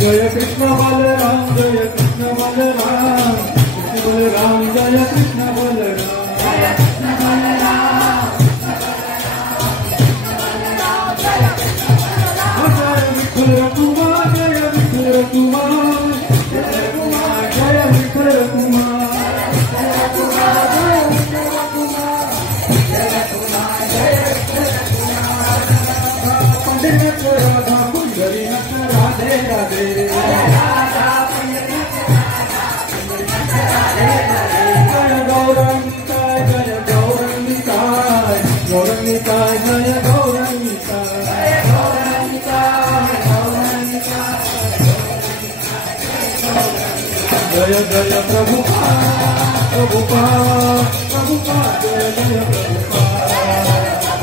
जय कृष्ण बलराम जय कृष्ण बलराम जय कृष्ण बलराम जय विठल कुमार जय विठल कुमार जय कुमार जय विठल कुमार पंडित राधा कुंजरी राधे राधे जय गौरंगिताय जय गौरंगिताय गौरंगिताय जय गौरंगिताय जय जय प्रभुपाद प्रभुपाद प्रभुपाद जय जय प्रभुपाद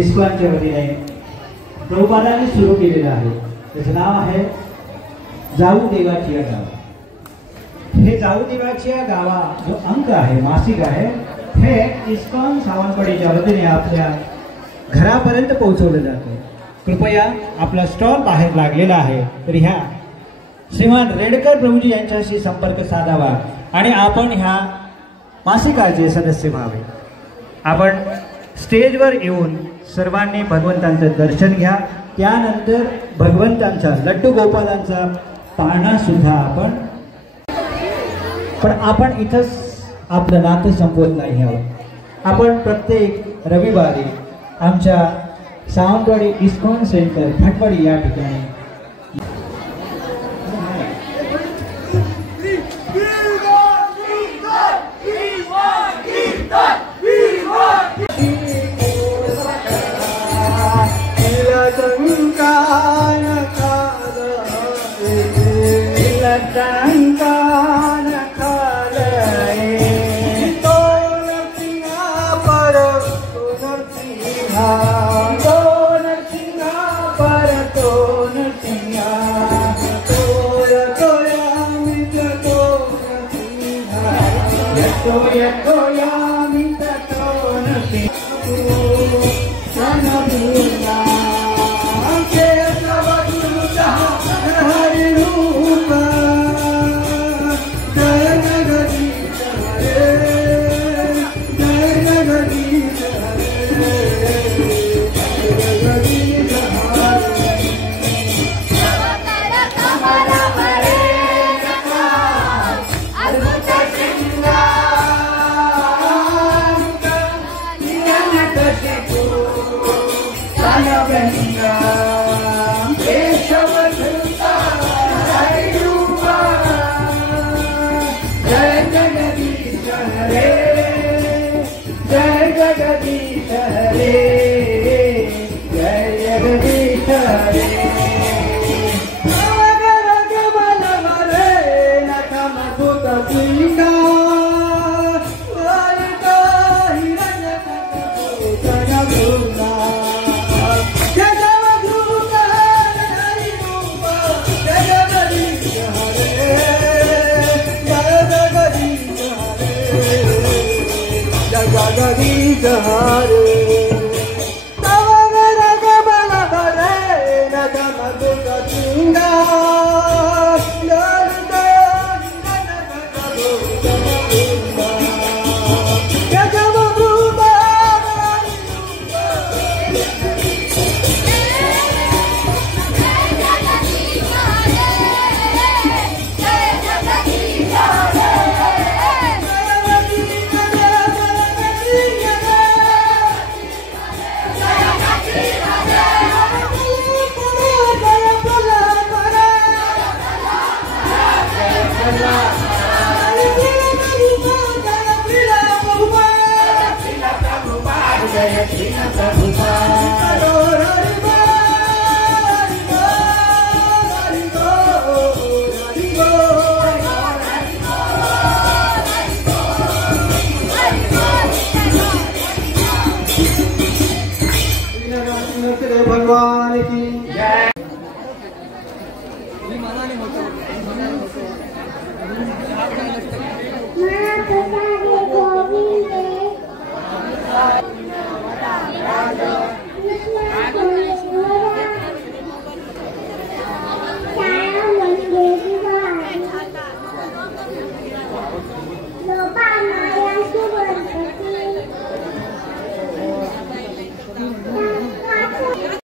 इस्कॉनच्या वतीने प्रभुपादांनी सुरू केलेलं आहे. त्याचं नाव आहे जाऊ देवाची या गावा. हे जाऊ देवाची या गावा जो अंक आहे, मासिक आहे, हे इस्कॉन सावंतवाडीच्या वतीने आपल्या घरापर्यंत पोहोचवलं जातं. कृपया आपला स्टॉल बाहेर लागलेला आहे, तर ह्या श्रीमान रेडकर प्रभूजी यांच्याशी संपर्क साधावा आणि आपण ह्या मासिकाचे सदस्य व्हावे. आपण स्टेजवर येऊन सर्वांनी भगवंतांचं दर्शन घ्या. त्यानंतर भगवंतांचा लड्डू गोपालांचा पाळणा सुद्धा पण आपण इथंच आपलं नातं संपवत नाही आहोत. आपण प्रत्येक रविवारी आमच्या सावंतवाडी इस्कॉन सेंटर भटवाडी या ठिकाणी जय